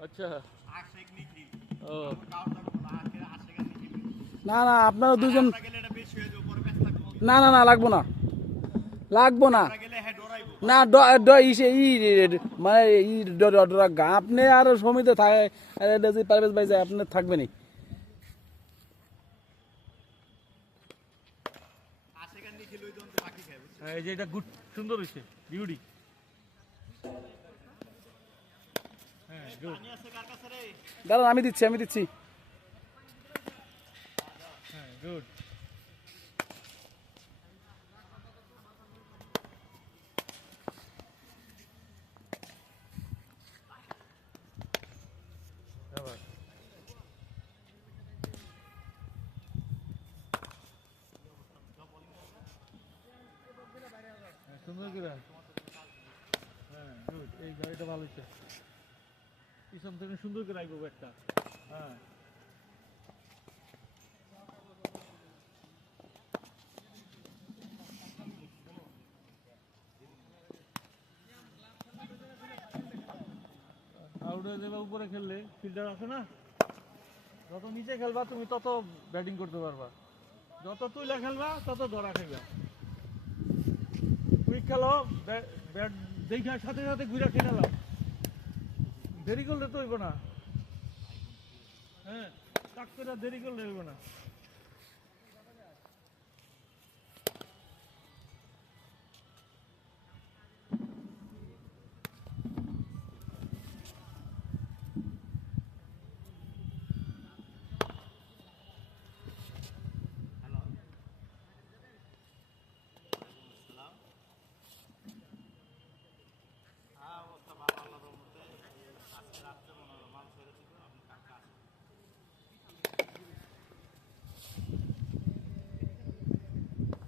আচ্ছা ও না না আপনারা দুজন না না না লাগবো না লাগবো না না মানে আপনি আর সমিতে থাকে পারভেজ ভাই যায় আপনার থাকবে না এই যে এটা গুড সুন্দর হয়েছে বিউটি হ্যাঁ গুড দাদা আমি দিচ্ছি হ্যাঁ গুড আবার সুন্দর করে হ্যাঁ গুড এই গাড়িটা ভালো হচ্ছে পিছন থেকে সুন্দর করে আইবো একটা হ্যাঁ আউটে দেবা উপরে খেললে ফিল্ডার আছে না যত নিচে খেলবা তুমি তত ব্যাটিং করতে পারবা যত তুইলা খেলবা তত ধরা খাইবা কুইক খেলো ব্যাট দেখার সাথে সাথে ঘুরে খেলাম দেরি করলে তো হইব না হ্যাঁ টাক করে দেরি করলে হইব না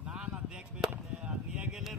না না দেখবে নিয়ে গেলে